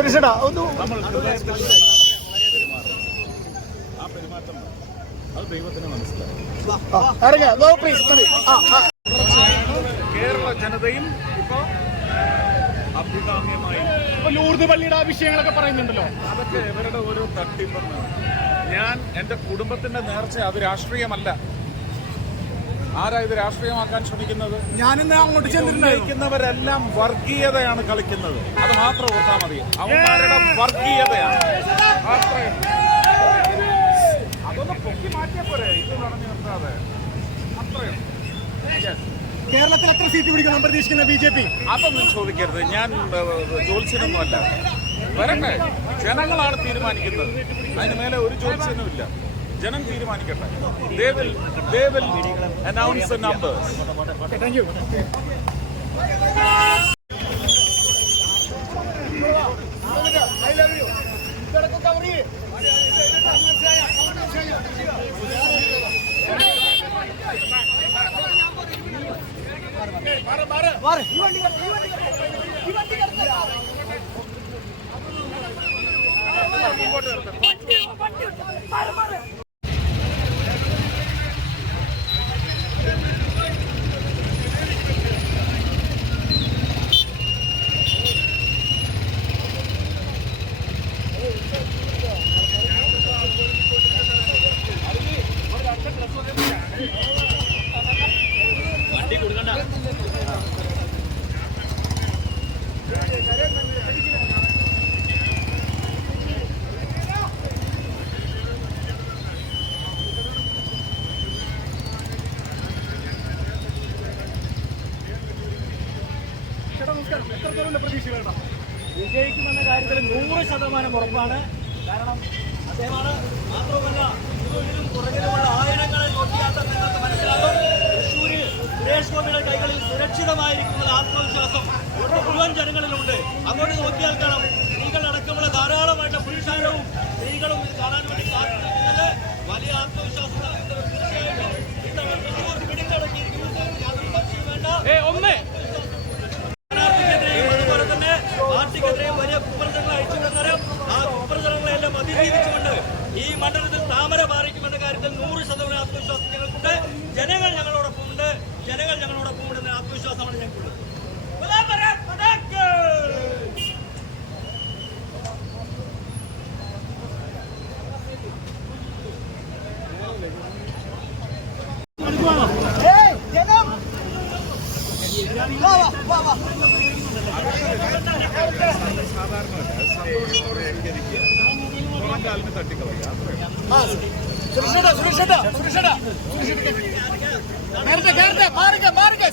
സുരേഷേട്ടാ ഒന്ന് കേരള ജനതയും ഇപ്പൊ അഭികാമ്യമായി. ഇപ്പൊ ലൂർദ് പള്ളിയുടെ ആ വിഷയങ്ങളൊക്കെ പറയുന്നുണ്ടല്ലോ. അതൊക്കെ ഇവരുടെ ഓരോ തട്ടിപ്പെന്ന് ഞാൻ എന്റെ കുടുംബത്തിന്റെ നേർച്ച അത് രാഷ്ട്രീയമല്ല. ആരാ ഇത് രാഷ്ട്രീയമാക്കാൻ ശ്രമിക്കുന്നത്? ഞാനിന്ന് അങ്ങോട്ട് ചെന്നിട്ടുണ്ടായിരുന്നു. വർഗീയതയാണ് കളിക്കുന്നത്. അത് മാത്രം ഓർത്താൽ മതി. അവന്മാരുടെ വർഗീയതയാണ്. അതൊന്ന് പൊക്കി മാറ്റിയ പോരെ. ഇത് പറഞ്ഞു നിർത്താതെ. അത്രയും. കേരളത്തിൽ എത്ര സീറ്റ് പിടിക്കണം പ്രതീക്ഷിക്കുന്ന ബി ജെ പി? അതൊന്നും ചോദിക്കരുത്. ഞാൻ ജോത്സ്യനൊന്നുമല്ല വരട്ടെ. ജനങ്ങളാണ് തീരുമാനിക്കുന്നത്. അതിന് മേലെ ഒരു ജോത്സ്യനും ഇല്ല ജനം തീരുമാനിക്കട്ടെ they will they will announce numbers thank you ചേട്ടാ നമസ്കാരം. എത്രത്തോളം പ്രതീക്ഷകളുണ്ടോ വിജയിക്കുമെന്ന കാര്യത്തിൽ നൂറ് ശതമാനം ഉറപ്പാണ്. കാരണം അദ്ദേഹമാണ് മാത്രമല്ല ഇതിലും പുറകിലുമുള്ള ആയിരങ്ങളെ നോക്കിയാത്ത മനസ്സിലാകും തൃശ്ശൂര് സുരേഷ് ഗോപിയുടെ കൈകളിൽ സുരക്ഷിതമായിരിക്കുന്ന ആത്മവിശ്വാസം മുഴുവൻ ജനങ്ങളിലുണ്ട്. അങ്ങോട്ട് നോക്കിയാൽ കാണാം. സ്ത്രീകളടക്കമുള്ള ധാരാളമായിട്ട് പുരുഷാരവും വലിയ കുപ്രചരണങ്ങൾ ആ കുപ്രചരണങ്ങളെല്ലാം അതിജീവിച്ചുകൊണ്ട് ഈ മണ്ഡലത്തിൽ താമര പാറിക്കുമെന്ന കാര്യത്തിൽ നൂറ് ശതമാനം ആത്മവിശ്വാസം ഞങ്ങൾക്കുണ്ട് ജനങ്ങൾ ഞങ്ങളോടൊപ്പം ഉണ്ട് ജനങ്ങൾ ഞങ്ങളോടൊപ്പം ഉണ്ടെന്ന ആത്മവിശ്വാസമാണ് ഞങ്ങൾക്കുള്ളത് ബലാ വാ വാ പുറം കാലിന് തട്ടിക്കളയുക അത്രയും സുരേഷേട്ടാ സുരേഷേട്ടാ സുരേഷേട്ടാ സുരേഷേട്ടാ കേരളത്തെ കേരളത്തെ മാറുക മാറുക.